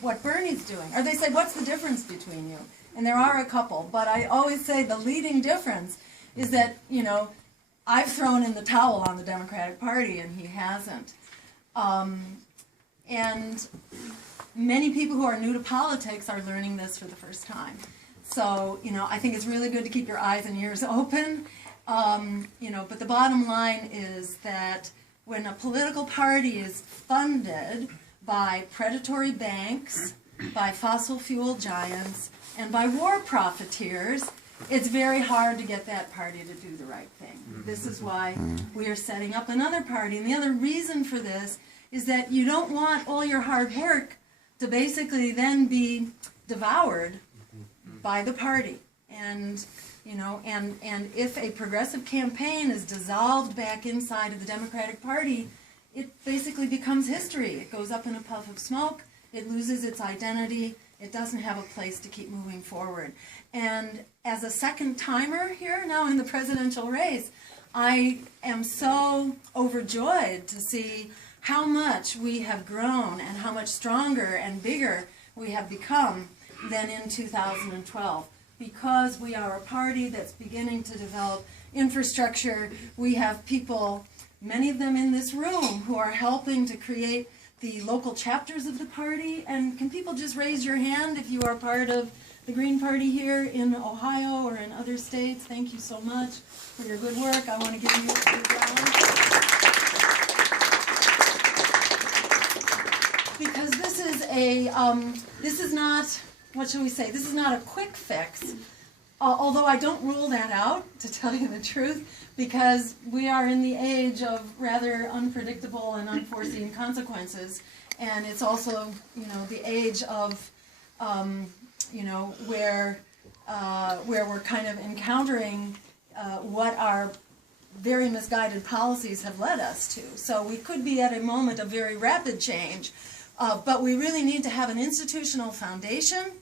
what Bernie's doing. Or they say, what's the difference between you? And there are a couple, but I always say the leading difference is that, you know, I've thrown in the towel on the Democratic Party and he hasn't. And many people who are new to politics are learning this for the first time. So, you know, I think it's really good to keep your eyes and ears open. You know, but the bottom line is that when a political party is funded by predatory banks, by fossil fuel giants, and by war profiteers, it's very hard to get that party to do the right thing. This is why we are setting up another party. And the other reason for this is that you don't want all your hard work to basically then be devoured by the party. And, you know, and if a progressive campaign is dissolved back inside of the Democratic Party, it basically becomes history. It goes up in a puff of smoke. It loses its identity. It doesn't have a place to keep moving forward. And as a second timer here now in the presidential race, I am so overjoyed to see how much we have grown and how much stronger and bigger we have become than in 2012. Because we are a party that's beginning to develop infrastructure, we have people, many of them in this room, who are helping to create the local chapters of the party. And can people just raise your hand if you are part of the Green Party here in Ohio or in other states? Thank you so much for your good work. I want to give you a big round. Because this is not, what shall we say, this is not a quick fix. Although I don't rule that out, to tell you the truth, because we are in the age of rather unpredictable and unforeseen consequences, and it's also, you know, the age of, you know, where we're kind of encountering what our very misguided policies have led us to. So we could be at a moment of very rapid change, but we really need to have an institutional foundation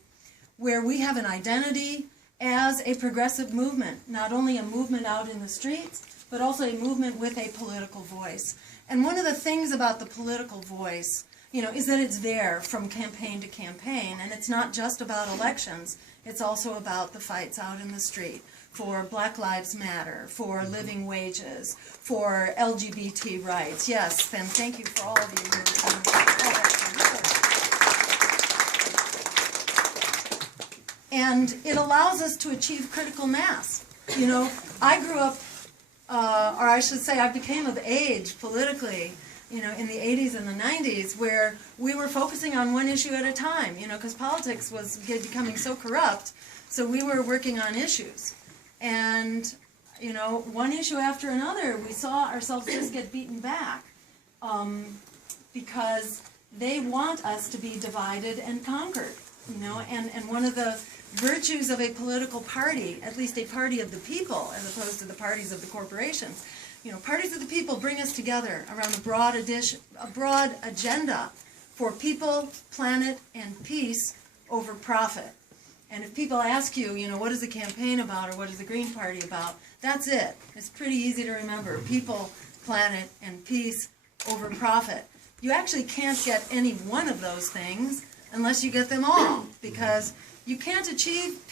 where we have an identity as a progressive movement, not only a movement out in the streets, but also a movement with a political voice. And one of the things about the political voice, you know, is that it's there from campaign to campaign, and it's not just about elections, it's also about the fights out in the street for Black Lives Matter, for living wages, for LGBT rights. Yes, and thank you for all of you who are doing And it allows us to achieve critical mass. You know, I grew up, or I should say I became of age politically, you know, in the 80s and the 90s, where we were focusing on one issue at a time, you know, because politics was becoming so corrupt, so we were working on issues. And, you know, one issue after another, we saw ourselves just get beaten back because they want us to be divided and conquered, you know, and one of the virtues of a political party, at least a party of the people, as opposed to the parties of the corporations. You know, parties of the people bring us together around a broad agenda for people, planet, and peace over profit. And if people ask you, you know, what is the campaign about or what is the Green Party about, that's it. It's pretty easy to remember. People, planet, and peace over profit. You actually can't get any one of those things unless you get them all, because you can't achieve